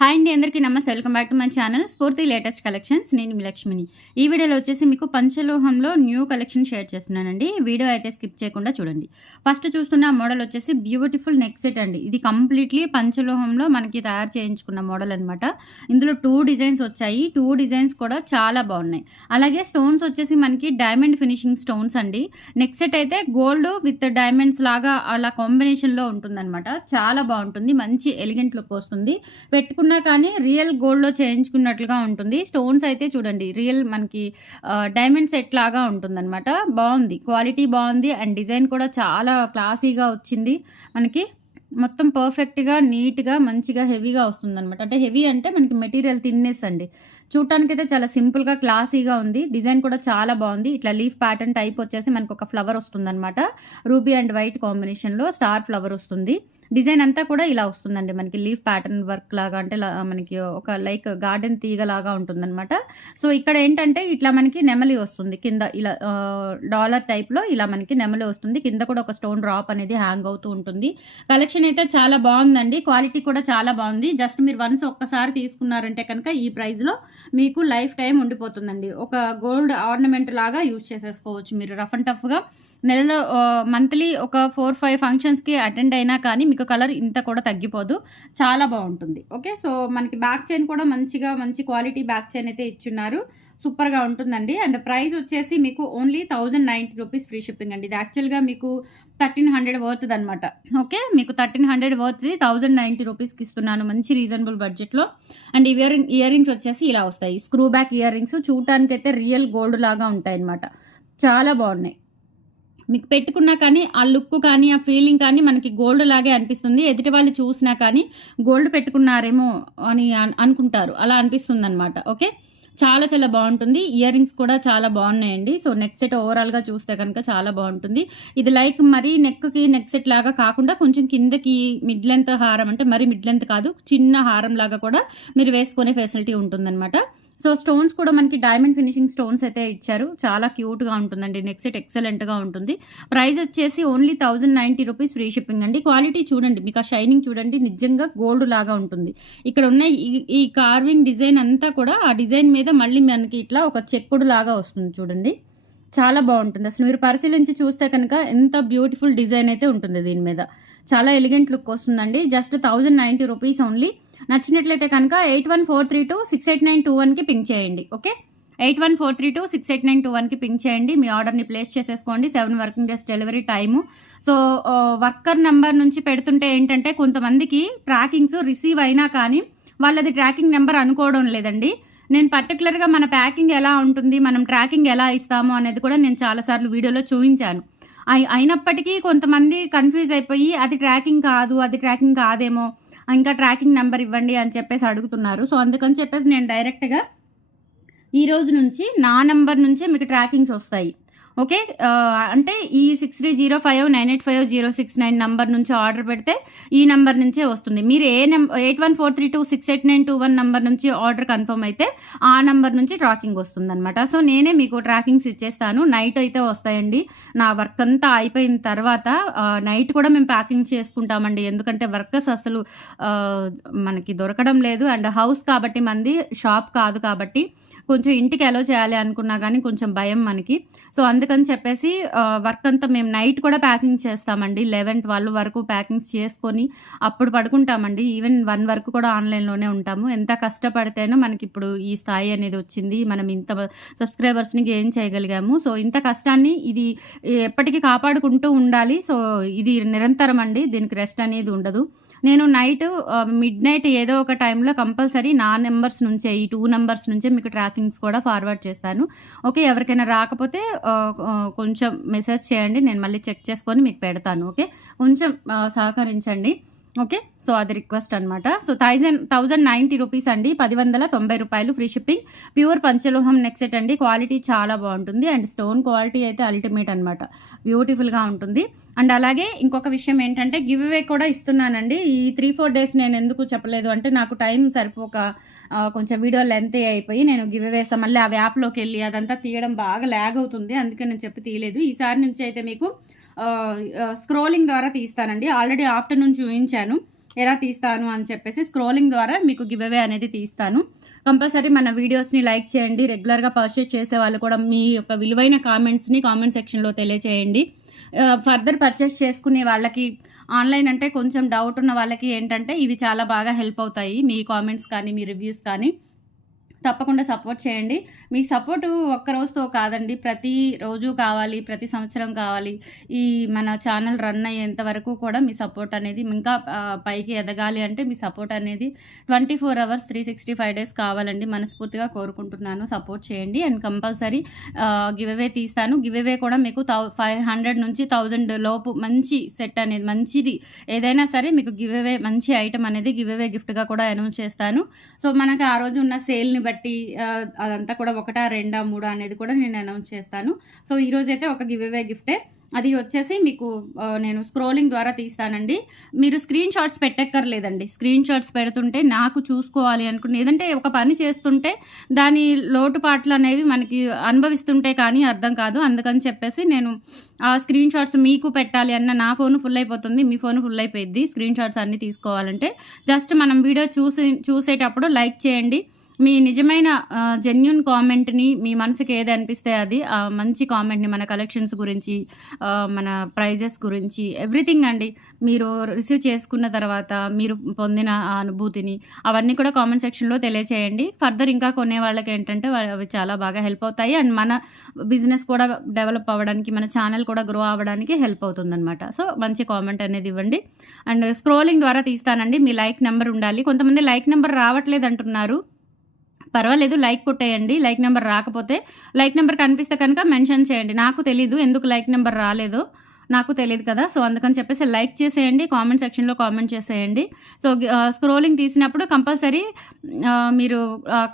Hi అండి, అందరికీ నమస్తే. Welcome back to my channel స్ఫూర్తి లేటెస్ట్ కలెక్షన్స్. నేను మీ లక్ష్మిని. ఈ వీడియోలో వచ్చేసి మీకు పంచలోహంలో న్యూ కలెక్షన్ షేర్ చేస్తున్నానండి. వీడియో అయితే స్కిప్ చేయకుండా చూడండి. ఫస్ట్ చూస్తున్న మోడల్ వచ్చేసి బ్యూటిఫుల్ నెక్ సెట్ అండి. ఇది కంప్లీట్లీ పంచలోహంలో మనకి తయారు చేయించుకున్న మోడల్ అనమాట. ఇందులో 2 డిజైన్స్ వచ్చాయి. 2 డిజైన్స్ కూడా చాలా బాగున్నాయి. అలాగే స్టోన్స్ వచ్చేసి మనకి డైమండ్ ఫినిషింగ్ స్టోన్స్ అండి. నెక్ సెట్ అయితే గోల్డ్ విత్ డైమండ్స్ లాగా అలా కాంబినేషన్లో ఉంటుందన్నమాట. చాలా బాగుంటుంది. మంచి ఎలిగెంట్ లుక్ వస్తుంది. పెట్టుకున్న కానీ రియల్ గోల్డ్లో చేయించుకున్నట్లుగా ఉంటుంది. స్టోన్స్ అయితే చూడండి, రియల్ మనకి డైమండ్ సెట్ లాగా ఉంటుందన్నమాట. బాగుంది, క్వాలిటీ బాగుంది అండ్ డిజైన్ కూడా చాలా క్లాసీగా వచ్చింది. మనకి మొత్తం పర్ఫెక్ట్గా నీట్గా మంచిగా హెవీగా వస్తుందన్నమాట. అంటే హెవీ అంటే మనకి మెటీరియల్ థిన్నెస్ అండి. చూడటానికైతే చాలా సింపుల్గా క్లాసీగా ఉంది. డిజైన్ కూడా చాలా బాగుంది. ఇట్లా లీఫ్ ప్యాటర్న్ టైప్ వచ్చేసి మనకు ఒక ఫ్లవర్ వస్తుందన్నమాట. రూబీ అండ్ వైట్ కాంబినేషన్లో స్టార్ ఫ్లవర్ వస్తుంది. డిజైన్ అంతా కూడా ఇలా వస్తుందండి. మనకి లీఫ్ ప్యాటర్న్ వర్క్ లాగా, అంటే మనకి ఒక లైక్ గార్డెన్ తీగ లాగా ఉంటుందన్నమాట. సో ఇక్కడ ఏంటంటే ఇట్లా మనకి నెమలి వస్తుంది కింద, ఇలా డాలర్ టైప్లో ఇలా మనకి నెమలి వస్తుంది. కింద కూడా ఒక స్టోన్ డ్రాప్ అనేది హ్యాంగ్ అవుతూ ఉంటుంది. కలెక్షన్ అయితే చాలా బాగుందండి. క్వాలిటీ కూడా చాలా బాగుంది. జస్ట్ మీరు వన్స్ ఒక్కసారి తీసుకున్నారంటే కనుక ఈ ప్రైస్లో మీకు లైఫ్ టైం ఉండిపోతుందండి. ఒక గోల్డ్ ఆర్నమెంట్ లాగా యూజ్ చేసేసుకోవచ్చు మీరు. రఫ్ అండ్ టఫ్గా నెలలో మంత్లీ ఒక 4-5 ఫంక్షన్స్కి అటెండ్ అయినా కానీ మీకు కలర్ ఇంత కూడా తగ్గిపోదు. చాలా బాగుంటుంది. ఓకే, సో మనకి బ్యాక్ చైన్ కూడా మంచి క్వాలిటీ బ్యాక్ చైన్ అయితే ఇచ్చున్నారు. సూపర్గా ఉంటుందండి. అండ్ ప్రైస్ వచ్చేసి మీకు ఓన్లీ 1090 రూపీస్ ఫ్రీ షిప్పింగ్ అండి. ఇది యాక్చువల్గా మీకు 1300 వర్త్ది అనమాట. ఓకే, మీకు 1300 వర్త్ది 1090 రూపీస్కి ఇస్తున్నాను మంచి రీజనబుల్ బడ్జెట్లో. అండ్ ఇయర్ రింగ్స్ వచ్చేసి ఇలా వస్తాయి. స్క్రూ బ్యాక్ ఇయర్ రింగ్స్ చూడటానికి అయితే రియల్ గోల్డ్ లాగా ఉంటాయి అనమాట. చాలా బాగున్నాయి. మీకు పెట్టుకున్నా కానీ ఆ లుక్ కానీ ఆ ఫీలింగ్ కానీ మనకి గోల్డ్ లాగే అనిపిస్తుంది. ఎదుటి వాళ్ళు చూసినా కానీ గోల్డ్ పెట్టుకున్నారేమో అని అనుకుంటారు. అలా అనిపిస్తుంది అనమాట. ఓకే, చాలా బాగుంటుంది. ఇయర్ రింగ్స్ కూడా చాలా బాగున్నాయండి. సో నెక్ సెట్ ఓవరాల్గా చూస్తే కనుక చాలా బాగుంటుంది. ఇది లైక్ మరీ నెక్కి నెక్ సెట్ లాగా కాకుండా కొంచెం కిందకి మిడ్ లెంత్ హారం, అంటే మరీ మిడ్ లెంత్ కాదు, చిన్న హారం లాగా కూడా మీరు వేసుకునే ఫెసిలిటీ ఉంటుందన్నమాట. సో స్టోన్స్ కూడా మనకి డైమండ్ ఫినిషింగ్ స్టోన్స్ అయితే ఇచ్చారు. చాలా క్యూట్గా ఉంటుందండి. నెక్ సెట్ ఎక్సలెంట్గా ఉంటుంది. ప్రైస్ వచ్చేసి ఓన్లీ 1090 రూపీస్ ఫ్రీ షిప్పింగ్ అండి. క్వాలిటీ చూడండి, మీకు ఆ షైనింగ్ చూడండి, నిజంగా గోల్డ్ లాగా ఉంటుంది. ఇక్కడ ఉన్న ఈ కార్వింగ్ డిజైన్ అంతా కూడా ఆ డిజైన్ మీద మళ్ళీ మనకి ఇట్లా ఒక చెక్కుడు లాగా వస్తుంది చూడండి. చాలా బాగుంటుంది. అసలు మీరు పరిశీలించి చూస్తే కనుక ఎంత బ్యూటిఫుల్ డిజైన్ అయితే ఉంటుంది దీని మీద. చాలా ఎలిగెంట్ లుక్ వస్తుందండి. Just 1090 rupees only. నచ్చినట్లయితే కనుక 8143268921కి పింక్ చేయండి. ఓకే, 8143268921కి పింక్ చేయండి. మీ ఆర్డర్ని ప్లేస్ చేసేసుకోండి. 7 working days delivery time. So worker number నుంచి పెడుతుంటే ఏంటంటే కొంతమందికి ట్రాకింగ్స్ రిసీవ్ అయినా కానీ వాళ్ళది ట్రాకింగ్ నెంబర్ అనుకోవడం లేదండి. నేను పర్టికులర్గా మన ప్యాకింగ్ ఎలా ఉంటుంది, మనం ట్రాకింగ్ ఎలా ఇస్తాము అనేది కూడా నేను చాలాసార్లు వీడియోలో చూపించాను. అయినప్పటికీ కొంతమంది కన్ఫ్యూజ్ అయిపోయి అది ట్రాకింగ్ కాదేమో, ఇంకా ట్రాకింగ్ నెంబర్ ఇవ్వండి అని చెప్పేసి అడుగుతున్నారు. సో అందుకని చెప్పేసి నేను డైరెక్ట్గా ఈ రోజు నుంచి నా నెంబర్ నుంచే మీకు ట్రాకింగ్స్ వస్తాయి. ఓకే, అంటే ఈ 6305985069 నెంబర్ నుంచి ఆర్డర్ పెడితే ఈ నెంబర్ నుంచే వస్తుంది. మీరు 8143268921 నెంబర్ నుంచి ఆర్డర్ కన్ఫర్మ్ అయితే ఆ నెంబర్ నుంచి ట్రాకింగ్ వస్తుంది అనమాట. సో నేనే మీకు ట్రాకింగ్స్ ఇచ్చేస్తాను. నైట్ అయితే వస్తాయండి. నా వర్క్ అంతా అయిపోయిన తర్వాత నైట్ కూడా మేము ప్యాకింగ్ చేసుకుంటామండి. ఎందుకంటే వర్కర్స్ అసలు మనకి దొరకడం లేదు. అండ్ హౌస్ కాబట్టి మంది, షాప్ కాదు కాబట్టి కొంచెం ఇంటికి అలో చేయాలి అనుకున్నా కానీ కొంచెం భయం మనకి. సో అందుకని చెప్పేసి వర్క్ అంతా మేము నైట్ కూడా ప్యాకింగ్ చేస్తామండి. 11-12 వరకు ప్యాకింగ్స్ చేసుకొని అప్పుడు పడుకుంటామండి. ఈవెన్ 1 వరకు కూడా ఆన్లైన్లోనే ఉంటాము. ఎంత కష్టపడితేనో మనకి ఇప్పుడు ఈ స్థాయి అనేది వచ్చింది. మనం ఇంత సబ్స్క్రైబర్స్ని గెయిన్ చేయగలిగాము. సో ఇంత కష్టాన్ని ఇది ఎప్పటికీ కాపాడుకుంటూ ఉండాలి. సో ఇది నిరంతరం అండి, దీనికి రెస్ట్ అనేది ఉండదు. నేను నైట్ మిడ్ నైట్ ఏదో ఒక టైంలో కంపల్సరీ నా నెంబర్స్ నుంచే, ఈ 2 నెంబర్స్ నుంచే మీకు ట్రాకింగ్స్ కూడా ఫార్వర్డ్ చేస్తాను. ఓకే, ఎవరికైనా రాకపోతే కొంచెం మెసేజ్ చేయండి, నేను మళ్ళీ చెక్ చేసుకొని మీకు పెడతాను. ఓకే, కొంచెం సహకరించండి. ఓకే, సో అది రిక్వెస్ట్ అనమాట. సో 1090 రూపీస్ అండి, 1090 రూపాయలు ఫ్రీ షిప్పింగ్. ప్యూర్ పంచలోహం నెక్ సెట్ అండి. క్వాలిటీ చాలా బాగుంటుంది అండ్ స్టోన్ క్వాలిటీ అయితే అల్టిమేట్ అనమాట. బ్యూటిఫుల్గా ఉంటుంది. అండ్ అలాగే ఇంకొక విషయం ఏంటంటే గివ్ అవే కూడా ఇస్తున్నానండి. ఈ 3-4 డేస్ నేను ఎందుకు చెప్పలేదు అంటే నాకు టైం సరిపోక కొంచెం వీడియో లెంత్ అయిపోయి నేను గివ్ అవేస్ మళ్ళీ ఆ యాప్లోకి వెళ్ళి అదంతా తీయడం బాగా ల్యాగ్ అవుతుంది. అందుకే నేను చెప్పి తీయలేదు. ఈసారి నుంచి అయితే మీకు స్క్రోలింగ్ ద్వారా తీస్తానండి. ఆల్రెడీ ఆఫ్టర్నూన్ చూపించాను. ఎలా తీస్తాను అని చెప్పేసి స్క్రోలింగ్ ద్వారా మీకు గివ్ అవే అనేది తీస్తాను. కంపల్సరీ మన వీడియోస్ని లైక్ చేయండి. రెగ్యులర్గా పర్చేస్ చేసే వాళ్ళు కూడా మీ యొక్క విలువైన కామెంట్స్ని కామెంట్ సెక్షన్లో తెలియచేయండి. ఫర్దర్ పర్చేస్ చేసుకునే వాళ్ళకి, ఆన్లైన్ అంటే కొంచెం డౌట్ ఉన్న వాళ్ళకి ఏంటంటే ఇవి చాలా బాగా హెల్ప్ అవుతాయి. మీ కామెంట్స్ కానీ, మీ రివ్యూస్ కానీ తప్పకుండా సపోర్ట్ చేయండి. మీ సపోర్టు ఒక్కరోజుతో కాదండి, ప్రతిరోజు కావాలి, ప్రతి సంవత్సరం కావాలి. ఈ మన ఛానల్ రన్ అయ్యేంత వరకు కూడా మీ సపోర్ట్ అనేది ఇంకా పైకి ఎదగాలి అంటే మీ సపోర్ట్ అనేది 24 hours 365 days కావాలండి. మనస్ఫూర్తిగా కోరుకుంటున్నాను. సపోర్ట్ చేయండి. అండ్ కంపల్సరీ గివ్ అవే తీస్తాను. గివ్ అవే కూడా మీకు 500 నుంచి 1000 లోపు మంచి సెట్ అనేది, మంచిది ఏదైనా సరే మీకు గివ్ అవే, మంచి ఐటమ్ అనేది గివ్ అవే గిఫ్ట్గా కూడా అనౌన్స్ చేస్తాను. సో మనకి ఆ రోజు ఉన్న సేల్ని బట్టి అదంతా కూడా 1, 2, 3 అనేది కూడా నేను అనౌన్స్ చేస్తాను. సో ఈరోజైతే ఒక గివ్ అవే గిఫ్టే. అది వచ్చేసి మీకు నేను స్క్రోలింగ్ ద్వారా తీస్తానండి. మీరు స్క్రీన్ షాట్స్ పెట్టక్కర్లేదండి. స్క్రీన్ షాట్స్ పెడుతుంటే నాకు చూసుకోవాలి అనుకుని, ఏదంటే ఒక పని చేస్తుంటే దాని లోటుపాట్లు అనేవి మనకి అనుభవిస్తుంటే కానీ అర్థం కాదు. అందుకని చెప్పేసి నేను ఆ స్క్రీన్ షాట్స్ మీకు పెట్టాలి అన్న, నా ఫోన్ ఫుల్ అయిపోతుంది, మీ ఫోన్ ఫుల్ అయిపోయింది. స్క్రీన్ షాట్స్ అన్నీ తీసుకోవాలంటే జస్ట్ మనం వీడియో చూసేటప్పుడు లైక్ చేయండి. మీ నిజమైన జెన్యూన్ కామెంట్ని, మీ మనసుకి ఏది అనిపిస్తే అది మంచి కామెంట్ని మన కలెక్షన్స్ గురించి, మన ప్రైజెస్ గురించి, ఎవ్రీథింగ్ అండి, మీరు రిసీవ్ చేసుకున్న తర్వాత మీరు పొందిన ఆ అనుభూతిని అవన్నీ కూడా కామెంట్ సెక్షన్లో తెలియచేయండి. ఫర్దర్ ఇంకా కొనే వాళ్ళకి ఏంటంటే అవి చాలా బాగా హెల్ప్ అవుతాయి. అండ్ మన బిజినెస్ కూడా డెవలప్ అవ్వడానికి, మన ఛానల్ కూడా గ్రో అవ్వడానికి హెల్ప్ అవుతుందన్నమాట. సో మంచి కామెంట్ అనేది ఇవ్వండి. అండ్ స్క్రోలింగ్ ద్వారా తీస్తానండి. మీ లైక్ నెంబర్ ఉండాలి. కొంతమంది లైక్ నెంబర్ రావట్లేదు అంటున్నారు. పర్వాలేదు, లైక్ కొట్టేయండి. లైక్ నెంబర్ రాకపోతే లైక్ నెంబర్ కనిపిస్తే కనుక మెన్షన్ చేయండి. నాకు తెలీదు ఎందుకు లైక్ నెంబర్ రాలేదో, నాకు తెలియదు కదా. సో అందుకని చెప్పేసి లైక్ చేసేయండి, కామెంట్ సెక్షన్లో కామెంట్ చేసేయండి. సో స్క్రోలింగ్ తీసినప్పుడు కంపల్సరీ మీరు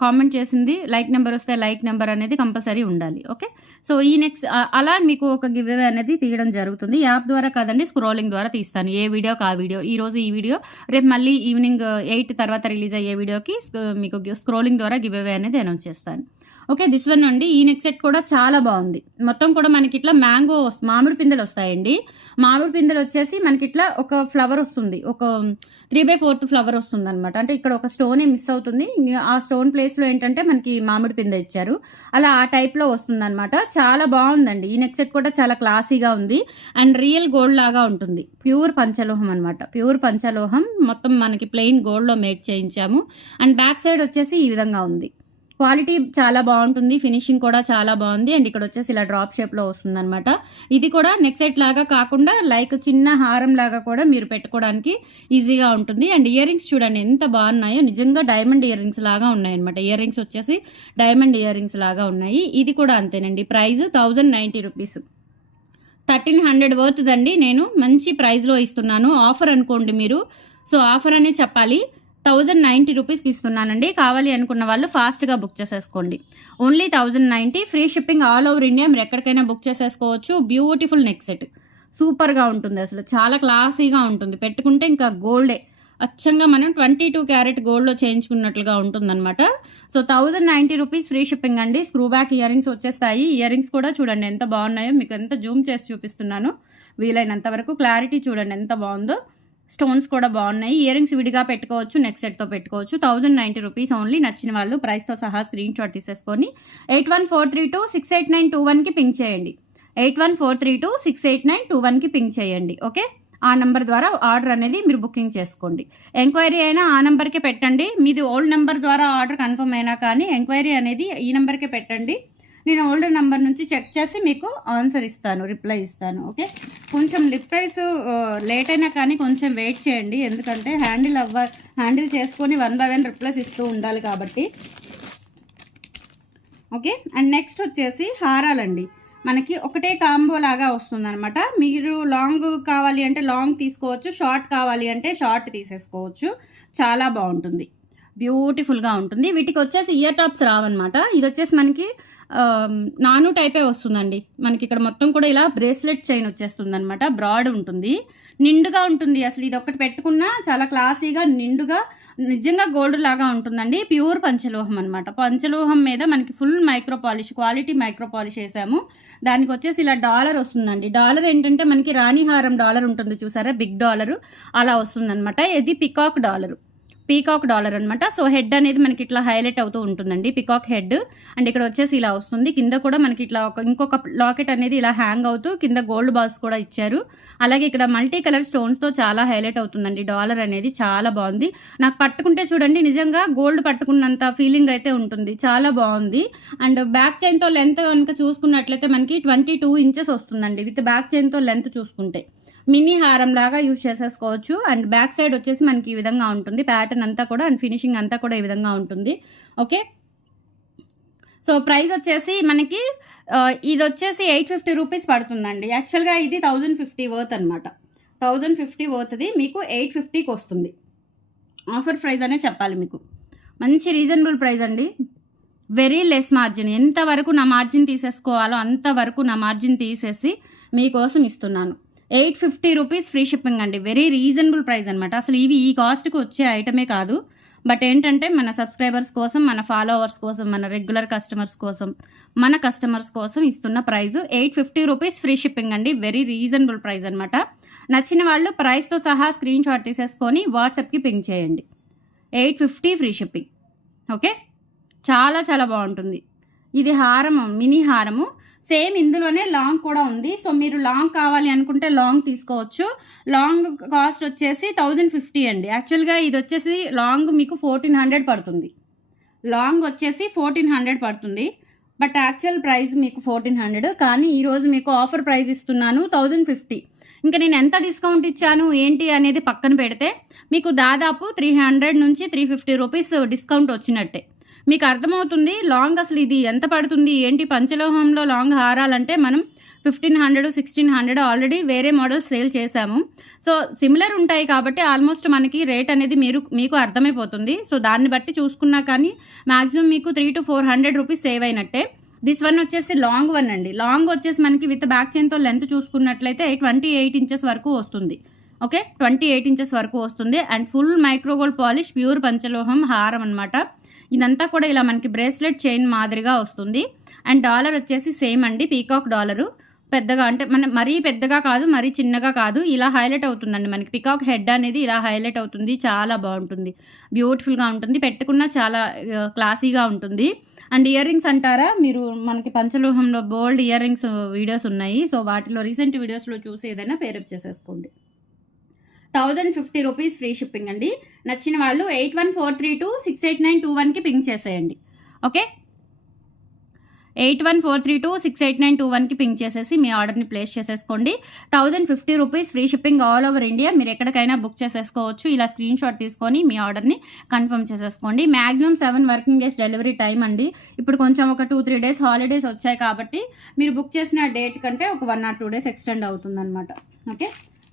కామెంట్ చేసింది లైక్ నెంబర్ వస్తే లైక్ నెంబర్ అనేది కంపల్సరీ ఉండాలి. ఓకే. సో ఈ నెక్స్ట్ అలా మీకు ఒక గివ్ అవే అనేది తీయడం జరుగుతుంది. యాప్ ద్వారా కాదండి, స్క్రోలింగ్ ద్వారా తీస్తాను. ఏ వీడియోకి ఆ వీడియో. ఈరోజు ఈ వీడియో, రేపు మళ్ళీ ఈవినింగ్ 8 తర్వాత రిలీజ్ అయ్యే వీడియోకి మీకు స్క్రోలింగ్ ద్వారా గివ్ అవే అనేది అనౌన్స్ చేస్తాను. ఓకే. దిస్ వన్ అండి. ఈ నెక్ సెట్ కూడా చాలా బాగుంది. మొత్తం కూడా మనకి ఇట్లా మ్యాంగో, మామిడి పిందెలు వస్తాయండి. మామిడి పిందెలు వచ్చేసి మనకి ఇట్లా ఒక ఫ్లవర్ వస్తుంది, ఒక 3/4 ఫ్లవర్ వస్తుంది అనమాట. అంటే ఇక్కడ ఒక స్టోనే మిస్ అవుతుంది. ఆ స్టోన్ ప్లేస్లో ఏంటంటే మనకి మామిడి పిందె ఇచ్చారు. అలా ఆ టైప్లో వస్తుంది అనమాట. చాలా బాగుందండి. ఈ నెక్ సెట్ కూడా చాలా క్లాసీగా ఉంది. అండ్ రియల్ గోల్డ్ లాగా ఉంటుంది. ప్యూర్ పంచలోహం అనమాట. ప్యూర్ పంచలోహం మొత్తం మనకి ప్లెయిన్ గోల్డ్లో మేక్ చేయించాము. అండ్ బ్యాక్ సైడ్ వచ్చేసి ఈ విధంగా ఉంది. క్వాలిటీ చాలా బాగుంటుంది. ఫినిషింగ్ కూడా చాలా బాగుంది. అండ్ ఇక్కడ వచ్చేసి ఇలా డ్రాప్ షేప్లో వస్తుంది అనమాట. ఇది కూడా నెక్ సెట్ లాగా కాకుండా లైక్ చిన్న హారం లాగా కూడా మీరు పెట్టుకోవడానికి ఈజీగా ఉంటుంది. అండ్ ఇయర్ రింగ్స్ చూడండి ఎంత బాగున్నాయో, నిజంగా డైమండ్ ఇయర్ రింగ్స్ లాగా ఉన్నాయి అనమాట. ఇయర్ రింగ్స్ వచ్చేసి డైమండ్ ఇయర్ రింగ్స్ లాగా ఉన్నాయి. ఇది కూడా అంతేనండి. Price 1090 rupees. 1300 వర్త్దండి. నేను మంచి ప్రైస్లో ఇస్తున్నాను. ఆఫర్ అనుకోండి మీరు. సో ఆఫర్ అనే చెప్పాలి. 1090 రూపీస్కి ఇస్తున్నానండి. కావాలి అనుకున్న వాళ్ళు ఫాస్ట్గా బుక్ చేసేసుకోండి. Only 1090. Free shipping all over India. మీరు ఎక్కడికైనా బుక్ చేసేసుకోవచ్చు. బ్యూటిఫుల్ నెక్ సెట్, సూపర్గా ఉంటుంది. అసలు చాలా క్లాసీగా ఉంటుంది. పెట్టుకుంటే ఇంకా గోల్డే, అచ్చంగా మనం 22 క్యారెట్ గోల్డ్లో చేయించుకున్నట్లుగా ఉంటుందన్నమాట. సో 1090 రూపీస్ ఫ్రీ షిప్పింగ్ అండి. స్క్రూ బ్యాక్ ఇయర్ రింగ్స్ వచ్చేస్తాయి. ఇయర్ రింగ్స్ కూడా చూడండి ఎంత బాగున్నాయో, మీకు ఎంత జూమ్ చేసి చూపిస్తున్నాను. వీలైనంత వరకు క్లారిటీ చూడండి ఎంత బాగుందో. స్టోన్స్ కూడా బాగున్నాయి. ఇయర్ రింగ్స్ విడిగా పెట్టుకోవచ్చు, నెక్ సెట్తో పెట్టుకోవచ్చు. 1090 రూపీస్ ఓన్లీ. నచ్చిన వాళ్ళు ప్రైస్తో సహా స్క్రీన్ షాట్ తీసేసుకొని 8143268921కి పింక్ చేయండి. 8143268921కి పింక్ చేయండి. ఓకే. ఆ నెంబర్ ద్వారా ఆర్డర్ అనేది మీరు బుకింగ్ చేసుకోండి. ఎంక్వైరీ అయినా ఆ నెంబర్కే పెట్టండి. మీది ఓల్డ్ నెంబర్ ద్వారా ఆర్డర్ కన్ఫర్మ్ అయినా కానీ ఎంక్వైరీ అనేది ఈ నెంబర్కే పెట్టండి. నేను ఓల్డ్ నెంబర్ నుంచి చెక్ చేసి మీకు ఆన్సర్ ఇస్తాను, రిప్లై ఇస్తాను. ఓకే. కొంచెం లిప్ ప్రైస్ లేట్ అయినా కానీ కొంచెం వెయిట్ చేయండి. ఎందుకంటే హ్యాండిల్ చేసుకొని 1 by 1 రిప్లైస్ ఇస్తూ ఉండాలి కాబట్టి. ఓకే. అండ్ నెక్స్ట్ వచ్చేసి హారాలండి. మనకి ఒకటే కాంబో లాగా వస్తుంది అనమాట. మీరు లాంగ్ కావాలి అంటే లాంగ్ తీసుకోవచ్చు, షార్ట్ కావాలి అంటే షార్ట్ తీసేసుకోవచ్చు. చాలా బాగుంటుంది, బ్యూటిఫుల్గా ఉంటుంది. వీటికి వచ్చేసి ఇయర్ టాప్స్ రావన్నమాట. ఇది వచ్చేసి మనకి నాను టైపే వస్తుందండి. మనకి ఇక్కడ మొత్తం కూడా ఇలా బ్రేస్లెట్ చైన్ వచ్చేస్తుంది అనమాట. బ్రాడ్ ఉంటుంది, నిండుగా ఉంటుంది. అసలు ఇది ఒకటి పెట్టుకున్నా చాలా క్లాసీగా నిండుగా నిజంగా గోల్డ్ లాగా ఉంటుందండి. ప్యూర్ పంచలోహం అనమాట. పంచలోహం మీద మనకి full micro polish, quality micro polish వేసాము. దానికి వచ్చేసి ఇలా డాలర్ వస్తుందండి. డాలర్ ఏంటంటే మనకి రాణిహారం డాలర్ ఉంటుంది చూసారా, బిగ్ డాలరు అలా వస్తుందన్నమాట. ఇది పీకాక్ డాలర్ అనమాట. సో హెడ్ అనేది మనకి ఇట్లా హైలైట్ అవుతూ ఉంటుందండి, పీకాక్ హెడ్. అండ్ ఇక్కడ వచ్చేసి ఇలా వస్తుంది. కింద కూడా మనకి ఇట్లా ఇంకొక లాకెట్ అనేది ఇలా హ్యాంగ్ అవుతూ కింద గోల్డ్ బాల్స్ కూడా ఇచ్చారు. అలాగే ఇక్కడ మల్టీ కలర్ స్టోన్స్తో చాలా హైలైట్ అవుతుందండి. డాలర్ అనేది చాలా బాగుంది. నాకు పట్టుకుంటే చూడండి నిజంగా గోల్డ్ పట్టుకున్నంత ఫీలింగ్ అయితే ఉంటుంది, చాలా బాగుంది. అండ్ బ్యాక్ చైన్తో లెంత్ కనుక చూసుకున్నట్లయితే మనకి 22 ఇంచెస్ వస్తుందండి విత్ బ్యాక్ చైన్తో లెంత్ చూసుకుంటే. మినీ హారం లాగా యూజ్ చేసేసుకోవచ్చు. అండ్ బ్యాక్ సైడ్ వచ్చేసి మనకి ఈ విధంగా ఉంటుంది ప్యాటర్న్ అంతా కూడా, అండ్ ఫినిషింగ్ అంతా కూడా ఈ విధంగా ఉంటుంది. ఓకే, సో ప్రైస్ వచ్చేసి మనకి ఇది వచ్చేసి 850 రూపీస్ పడుతుందండి. యాక్చువల్గా ఇది 1050 వర్త్ అనమాట. 1050 వర్త్ది మీకు 850కి వస్తుంది. ఆఫర్ ప్రైస్ అనే చెప్పాలి మీకు. మంచి రీజనబుల్ ప్రైస్ అండి, వెరీ లెస్ మార్జిన్. ఎంతవరకు నా మార్జిన్ తీసేసుకోవాలో అంతవరకు నా మార్జిన్ తీసేసి మీకోసం ఇస్తున్నాను. 850 రూపీస్ ఫ్రీ షిప్పింగ్ అండి, వెరీ రీజనబుల్ ప్రైస్ అనమాట. అసలు ఇవి ఈ కాస్ట్కి వచ్చే ఐటమే కాదు, బట్ ఏంటంటే మన సబ్స్క్రైబర్స్ కోసం, మన ఫాలోవర్స్ కోసం, మన రెగ్యులర్ కస్టమర్స్ కోసం, మన కస్టమర్స్ కోసం ఇస్తున్న ప్రైస్ 850 రూపీస్ ఫ్రీ షిప్పింగ్ అండి, వెరీ రీజనబుల్ ప్రైస్ అనమాట. నచ్చిన వాళ్ళు ప్రైస్తో సహా స్క్రీన్ షాట్ తీసేసుకొని వాట్సాప్కి పింక్ చేయండి. 850 ఫ్రీ షిప్పింగ్. ఓకే, చాలా చాలా బాగుంటుంది. ఇది హారము, మినీ హారము. సేమ్ ఇందులోనే లాంగ్ కూడా ఉంది. సో మీరు లాంగ్ కావాలి అనుకుంటే లాంగ్ తీసుకోవచ్చు. లాంగ్ కాస్ట్ వచ్చేసి 1050 అండి. యాక్చువల్గా ఇది వచ్చేసి లాంగ్ మీకు 1400 పడుతుంది. లాంగ్ వచ్చేసి 1400 పడుతుంది, బట్ యాక్చువల్ ప్రైస్ మీకు 1400. కానీ ఈరోజు మీకు ఆఫర్ ప్రైస్ ఇస్తున్నాను 1050. ఇంకా నేను ఎంత డిస్కౌంట్ ఇచ్చాను ఏంటి అనేది పక్కన పెడితే మీకు దాదాపు 300 నుంచి 350 రూపీస్ డిస్కౌంట్ వచ్చినట్టే. మీకు అర్థమవుతుంది లాంగ్ అసలు ఇది ఎంత పడుతుంది ఏంటి. పంచలోహంలో లాంగ్ హారాలంటే మనం 1500, 1600 ఆల్రెడీ వేరే మోడల్స్ సేల్ చేశాము. సో సిమిలర్ ఉంటాయి కాబట్టి ఆల్మోస్ట్ మనకి రేట్ అనేది మీకు అర్థమైపోతుంది. సో దాన్ని బట్టి చూసుకున్నా కానీ మ్యాక్సిమం మీకు 300 to 400 రూపీస్ సేవ్ అయినట్టే. దిస్ వన్ వచ్చేసి లాంగ్ వన్ అండి. లాంగ్ వచ్చేసి మనకి విత్ బ్యాక్ చైన్తో లెంత్ చూసుకున్నట్లయితే 28 ఇంచెస్ వరకు వస్తుంది. ఓకే, 28 ఇంచెస్ వరకు వస్తుంది. And full micro gold polish pure పంచలోహం హారం అనమాట. ఇదంతా కూడా ఇలా మనకి బ్రేస్లెట్ చైన్ మాదిరిగా వస్తుంది. అండ్ డాలర్ వచ్చేసి సేమ్ అండి, పీకాక్ డాలరు. పెద్దగా అంటే మన మరీ పెద్దగా కాదు, మరీ చిన్నగా కాదు, ఇలా హైలైట్ అవుతుందండి. మనకి పీకాక్ హెడ్ అనేది ఇలా హైలైట్ అవుతుంది, చాలా బాగుంటుంది, బ్యూటిఫుల్గా ఉంటుంది, పెట్టుకున్న చాలా క్లాసీగా ఉంటుంది. అండ్ ఇయర్ రింగ్స్ అంటారా మీరు, మనకి పంచలోహంలో బోల్డ్ ఇయర్ రింగ్స్ వీడియోస్ ఉన్నాయి. సో వాటిలో రీసెంట్ వీడియోస్లో చూసి ఏదైనా పేరప్ చేసేసుకోండి. 1050 రూపీస్ ఫ్రీ షిప్పింగ్ అండి. నచ్చిన వాళ్ళు 8143268921కి పింక్ చేసేయండి. ఓకే, 8143268921కి పింక్ చేసేసి మీ ఆర్డర్ని ప్లేస్ చేసేసుకోండి. 1050 rupees free shipping all over India. మీరు ఎక్కడికైనా బుక్ చేసేసుకోవచ్చు. ఇలా స్క్రీన్ షాట్ తీసుకొని మీ ఆర్డర్ని కన్ఫర్మ్ చేసేసుకోండి. Maximum 7 working days delivery time అండి. ఇప్పుడు కొంచెం ఒక 2-3 డేస్ హాలిడేస్ వచ్చాయి కాబట్టి మీరు బుక్ చేసిన డేట్ కంటే ఒక 1 or 2 డేస్ ఎక్స్టెండ్ అవుతుందన్నమాట. ఓకే,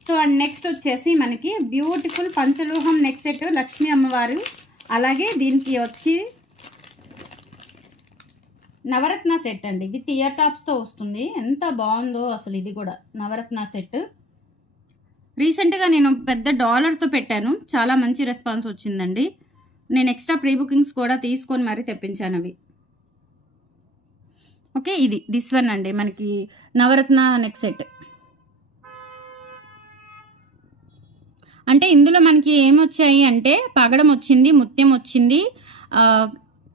సో అండ్ నెక్స్ట్ వచ్చేసి మనకి బ్యూటిఫుల్ పంచలోహం నెక్ సెట్ లక్ష్మీ అమ్మవారు. అలాగే దీనికి వచ్చి నవరత్న సెట్ అండి, విత్ ఇయర్ టాప్స్తో వస్తుంది. ఎంత బాగుందో అసలు ఇది కూడా నవరత్న సెట్. రీసెంట్గా నేను పెద్ద డాలర్తో పెట్టాను, చాలా మంచి రెస్పాన్స్ వచ్చిందండి. నేను ఎక్స్ట్రా ప్రీ బుకింగ్స్ కూడా తీసుకొని మరీ తెప్పించాను అవి. ఓకే, ఇది దిస్ వన్ అండి మనకి నవరత్న నెక్ సెట్. అంటే ఇందులో మనకి ఏమొచ్చాయి అంటే పగడం వచ్చింది, ముత్యం వచ్చింది,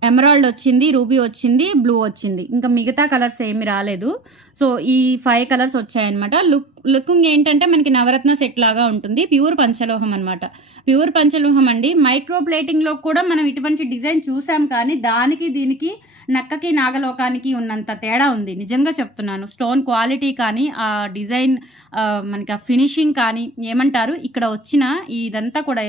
ఎమరాల్డ్ వచ్చింది, రూబీ వచ్చింది, బ్లూ వచ్చింది. ఇంకా మిగతా కలర్స్ ఏమి రాలేదు. సో ఈ 5 కలర్స్ వచ్చాయన్నమాట. లుకింగ్ ఏంటంటే మనకి నవరత్న సెట్ లాగా ఉంటుంది. ప్యూర్ పంచలోహం అనమాట, ప్యూర్ పంచలోహం అండి. మైక్రో ప్లేటింగ్లో కూడా మనం ఇటువంటి డిజైన్ చూసాం, కానీ దానికి దీనికి నక్కకి నాగలోకానికి ఉన్నంత తేడా ఉంది, నిజంగా చెప్తున్నాను. స్టోన్ క్వాలిటీ కానీ ఆ డిజైన్ మనకి ఆ ఫినిషింగ్ కానీ ఏమంటారు, ఇక్కడ వచ్చిన ఇదంతా కూడా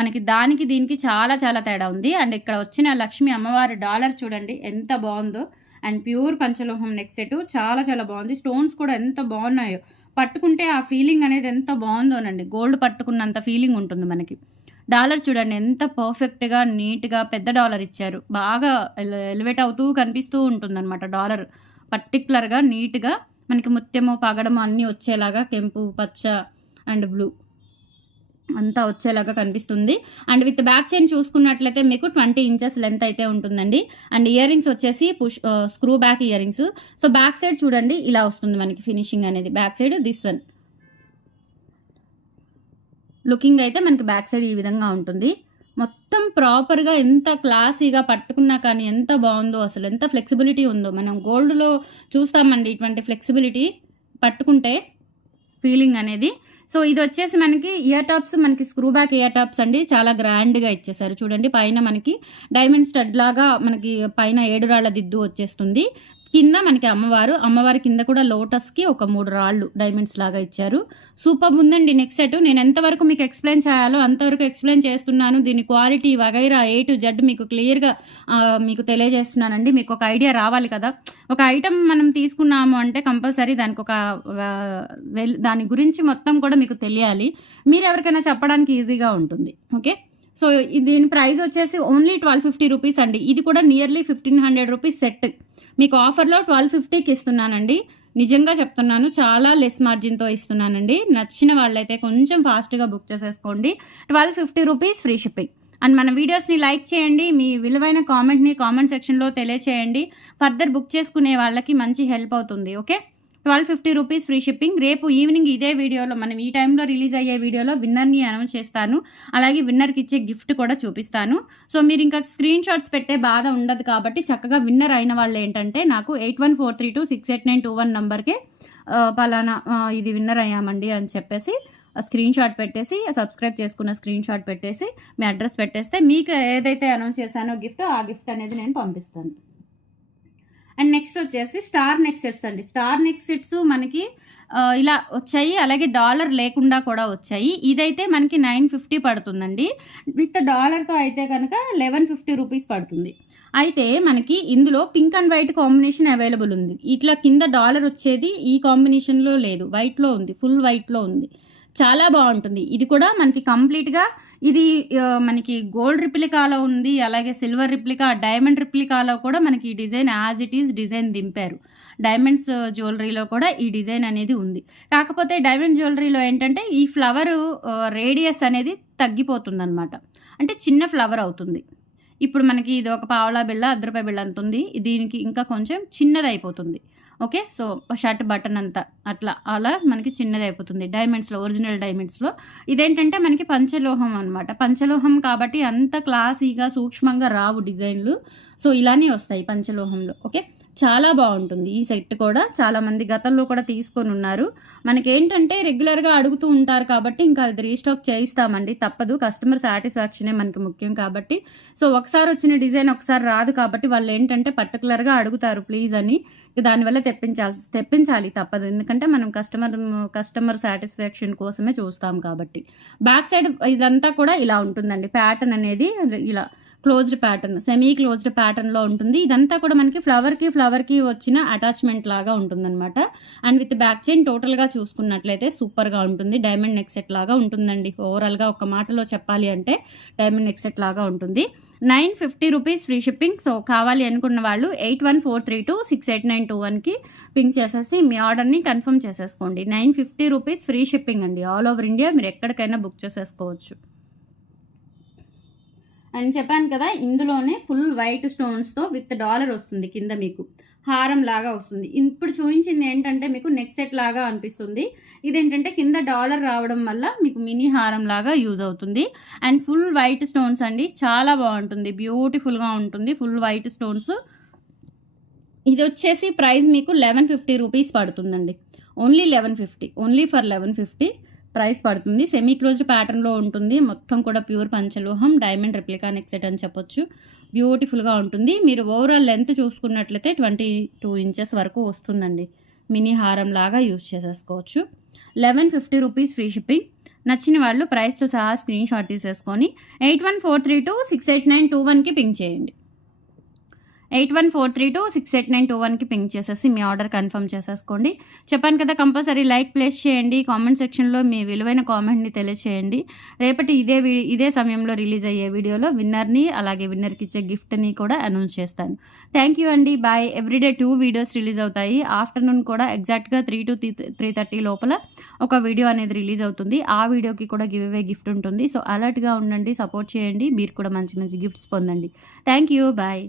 మనకి దానికి దీనికి చాలా చాలా తేడా ఉంది. అండ్ ఇక్కడ వచ్చిన లక్ష్మీ అమ్మవారి డాలర్ చూడండి ఎంత బాగుందో. అండ్ ప్యూర్ పంచలోహం నెక్ సెట్ చాలా చాలా బాగుంది. స్టోన్స్ కూడా ఎంత బాగున్నాయో, పట్టుకుంటే ఆ ఫీలింగ్ అనేది ఎంత బాగుందోనండి. గోల్డ్ పట్టుకున్నంత ఫీలింగ్ ఉంటుంది మనకి. డాలర్ చూడండి ఎంత పర్ఫెక్ట్గా నీట్గా పెద్ద డాలర్ ఇచ్చారు, బాగా ఎలివేట్ అవుతూ కనిపిస్తూ ఉంటుందన్నమాట డాలర్. పర్టికులర్గా నీట్గా మనకి ముత్యము పగడము అన్నీ వచ్చేలాగా కెంపు, పచ్చ అండ్ బ్లూ అంతా వచ్చేలాగా కనిపిస్తుంది. అండ్ విత్ బ్యాక్ చైన్ చూసుకున్నట్లయితే మీకు 20 ఇంచెస్ లెంత్ అయితే ఉంటుందండి. అండ్ ఇయర్ రింగ్స్ వచ్చేసి screw back ear rings. So back side చూడండి ఇలా వస్తుంది మనకి ఫినిషింగ్ అనేది. Back side this one looking అయితే మనకి బ్యాక్ సైడ్ ఈ విధంగా ఉంటుంది. మొత్తం ప్రాపర్గా ఎంత క్లాసీగా పట్టుకున్నా కానీ ఎంత బాగుందో, అసలు ఎంత ఫ్లెక్సిబిలిటీ ఉందో. మనం గోల్డ్లో చూస్తామండి ఇటువంటి ఫ్లెక్సిబిలిటీ పట్టుకుంటే ఫీలింగ్ అనేది. సో ఇది వచ్చేసి మనకి ఇయర్ టాప్స్, మనకి స్క్రూ బ్యాక్ ఇయర్ టాప్స్ అండి. చాలా గ్రాండ్గా ఇచ్చేసారు చూడండి. పైన మనకి డైమండ్ స్టడ్ లాగా మనకి పైన 7 రాళ్ల దిద్దు వచ్చేస్తుంది. కింద మనకి అమ్మవారి కింద కూడా లోటస్కి ఒక 3 రాళ్ళు డైమండ్స్ లాగా ఇచ్చారు. సూపర్ ఉందండి నెక్ సెట్. నేను ఎంతవరకు మీకు ఎక్స్ప్లెయిన్ చేయాలో అంతవరకు ఎక్స్ప్లెయిన్ చేస్తున్నాను. దీని క్వాలిటీ వగైరా A to Z మీకు క్లియర్గా మీకు తెలియజేస్తున్నానండి. మీకు ఒక ఐడియా రావాలి కదా. ఒక ఐటమ్ మనం తీసుకున్నాము అంటే కంపల్సరీ దానికి ఒక దాని గురించి మొత్తం కూడా మీకు తెలియాలి. మీరు ఎవరికైనా చెప్పడానికి ఈజీగా ఉంటుంది. ఓకే, సో దీని ప్రైస్ వచ్చేసి ఓన్లీ 1250 రూపీస్ అండి. ఇది కూడా నియర్లీ 1500 రూపీస్ సెట్ మీకు ఆఫర్లో 1250కి ఇస్తున్నానండి. నిజంగా చెప్తున్నాను, చాలా లెస్ మార్జిన్తో ఇస్తున్నానండి. నచ్చిన వాళ్ళైతే కొంచెం ఫాస్ట్గా బుక్ చేసేసుకోండి. 1250 రూపీస్ ఫ్రీ షిప్పింగ్. అండ్ మన వీడియోస్ని లైక్ చేయండి. మీ విలువైన కామెంట్ని కామెంట్ సెక్షన్లో తెలియచేయండి. ఫర్దర్ బుక్ చేసుకునే వాళ్ళకి మంచి హెల్ప్ అవుతుంది. Okay, 1250 rupees free shipping. రేపు ఈవినింగ్ ఇదే వీడియోలో, మనం ఈ టైంలో రిలీజ్ అయ్యే వీడియోలో విన్నర్ని అనౌన్స్ చేస్తాను. అలాగే విన్నర్కి ఇచ్చే గిఫ్ట్ కూడా చూపిస్తాను. సో మీరు ఇంకా స్క్రీన్ షాట్స్ పెట్టే బాధ ఉండదు కాబట్టి చక్కగా విన్నర్ అయిన వాళ్ళు ఏంటంటే నాకు 8143268921 నెంబర్కి పలానా ఇది విన్నర్ అయ్యామండి అని చెప్పేసి స్క్రీన్ షాట్ పెట్టేసి, సబ్స్క్రైబ్ చేసుకున్న స్క్రీన్ షాట్ పెట్టేసి మీ అడ్రస్ పెట్టేస్తే మీకు ఏదైతే అనౌన్స్ చేశానో గిఫ్ట్, ఆ గిఫ్ట్ అనేది నేను పంపిస్తాను. అండ్ నెక్స్ట్ వచ్చేసి స్టార్ నెక్ సెట్స్ అండి. స్టార్ నెక్ సెట్స్ మనకి ఇలా వచ్చాయి. అలాగే డాలర్ లేకుండా కూడా వచ్చాయి. ఇదైతే మనకి 950 పడుతుందండి. విత్ డాలర్తో అయితే కనుక 1150 రూపీస్ పడుతుంది. అయితే మనకి ఇందులో pink and white combination available ఉంది. ఇట్లా కింద డాలర్ వచ్చేది ఈ కాంబినేషన్లో లేదు, వైట్లో ఉంది, ఫుల్ వైట్లో ఉంది. చాలా బాగుంటుంది. ఇది కూడా మనకి కంప్లీట్గా ఇది మనకి గోల్డ్ రిప్లికాలో ఉంది. అలాగే సిల్వర్ రిప్లికా, డైమండ్ రిప్లికాలో కూడా మనకి ఈ design as it is design దింపారు. డైమండ్స్ జ్యువెలరీలో కూడా ఈ డిజైన్ అనేది ఉంది. కాకపోతే డైమండ్ జ్యువెలరీలో ఏంటంటే ఈ ఫ్లవర్ రేడియస్ అనేది తగ్గిపోతుంది అనమాట. అంటే చిన్న ఫ్లవర్ అవుతుంది. ఇప్పుడు మనకి ఇది ఒక పావలా బిళ్ళ, 10 రూపాయ బిళ్ళ అంత ఉంది. దీనికి ఇంకా కొంచెం చిన్నది అయిపోతుంది. ఓకే, సో షర్ట్ బటన్ అంతా అలా మనకి చిన్నది అయిపోతుంది డైమండ్స్లో, ఒరిజినల్ డైమండ్స్లో. ఇదేంటంటే మనకి పంచలోహం అనమాట. పంచలోహం కాబట్టి అంత క్లాసీగా సూక్ష్మంగా రావు డిజైన్లు. సో ఇలానే వస్తాయి పంచలోహంలో. ఓకే, చాలా బాగుంటుంది ఈ సెట్ కూడా. చాలామంది గతంలో కూడా తీసుకొని ఉన్నారు. మనకేంటంటే రెగ్యులర్గా అడుగుతూ ఉంటారు కాబట్టి ఇంకా అది రీస్టాక్ చేయిస్తామండి, తప్పదు. కస్టమర్ సాటిస్ఫాక్షనే మనకి ముఖ్యం కాబట్టి. సో ఒకసారి వచ్చిన డిజైన్ ఒకసారి రాదు కాబట్టి వాళ్ళు ఏంటంటే పర్టికులర్గా అడుగుతారు ప్లీజ్ అని. దానివల్ల తెప్పించాలి తప్పదు. ఎందుకంటే మనం కస్టమర్ సాటిస్ఫాక్షన్ కోసమే చూస్తాం కాబట్టి. బ్యాక్ సైడ్ ఇదంతా కూడా ఇలా ఉంటుందండి. ప్యాటర్న్ అనేది ఇలా క్లోజ్డ్ ప్యాటర్న్, సెమీ క్లోజ్డ్ ప్యాటర్న్లో ఉంటుంది. ఇదంతా కూడా మనకి ఫ్లవర్కి వచ్చిన అటాచ్మెంట్ లాగా ఉంటుందన్నమాట. అండ్ విత్ బ్యాక్ చైన్ టోటల్గా చూసుకున్నట్లయితే సూపర్గా ఉంటుంది. డైమండ్ నెక్ సెట్ లాగా ఉంటుందండి. ఓవరాల్గా ఒక మాటలో చెప్పాలి అంటే డైమండ్ నెక్ సెట్ లాగా ఉంటుంది. 950 రూపీస్ ఫ్రీ షిప్పింగ్. సో కావాలి అనుకున్న వాళ్ళు 8143268921కి పింక్ చేసేసి మీ ఆర్డర్ని కన్ఫర్మ్ చేసేసుకోండి. 950 రూపీస్ ఫ్రీ షిప్పింగ్ అండి. ఆల్ ఓవర్ ఇండియా మీరు ఎక్కడికైనా బుక్ చేసేసుకోవచ్చు. అని చెప్పాను కదా, ఇందులోనే ఫుల్ వైట్ స్టోన్స్తో విత్ డాలర్ వస్తుంది. కింద మీకు హారం లాగా వస్తుంది. ఇప్పుడు చూపించింది ఏంటంటే మీకు నెక్ సెట్ లాగా అనిపిస్తుంది. ఇదేంటంటే కింద డాలర్ రావడం వల్ల మీకు మినీ హారం లాగా యూజ్ అవుతుంది. అండ్ ఫుల్ వైట్ స్టోన్స్ అండి, చాలా బాగుంటుంది, బ్యూటిఫుల్గా ఉంటుంది. Full white stones. ఇది వచ్చేసి ప్రైస్ మీకు 1150 రూపీస్ పడుతుందండి. ఓన్లీ 1150, ఓన్లీ ఫర్ 1150 ప్రైస్ పడుతుంది. సెమీ క్లోజ్డ్ ప్యాటర్న్లో ఉంటుంది. మొత్తం కూడా ప్యూర్ పంచలోహం డైమండ్ రెప్లికా నెక్ సెట్ అని చెప్పొచ్చు. బ్యూటిఫుల్గా ఉంటుంది. మీరు ఓవరాల్ లెంత్ చూసుకున్నట్లయితే 22 ఇంచెస్ వరకు వస్తుందండి. మినీ హారం లాగా యూజ్ చేసేసుకోవచ్చు. 1150 రూపీస్ ఫ్రీ షిప్పింగ్. నచ్చిన వాళ్ళు ప్రైస్తో సహా స్క్రీన్ షాట్ తీసేసుకొని 8143268921కి పింక్ చేయండి. 8143268921కి పింక్ చేసేసి మీ ఆర్డర్ కన్ఫర్మ్ చేసేసుకోండి. చెప్పాను కదా, కంపల్సరీ లైక్ ప్లేస్ చేయండి. కామెంట్ సెక్షన్లో మీ విలువైన కామెంట్ని తెలియచేయండి. రేపటి ఇదే సమయంలో రిలీజ్ అయ్యే వీడియోలో విన్నర్ని అలాగే విన్నర్కి ఇచ్చే గిఫ్ట్ని కూడా అనౌన్స్ చేస్తాను. థ్యాంక్ యూ అండి. బాయ్. ఎవ్రీడే 2 వీడియోస్ రిలీజ్ అవుతాయి. ఆఫ్టర్నూన్ కూడా ఎగ్జాక్ట్గా 3 to 3:30 లోపల ఒక వీడియో అనేది రిలీజ్ అవుతుంది. ఆ వీడియోకి కూడా గివ్ అవే గిఫ్ట్ ఉంటుంది. సో అలర్ట్గా ఉండండి, సపోర్ట్ చేయండి, మీరు కూడా మంచి మంచి గిఫ్ట్స్ పొందండి. Thank you. బాయ్.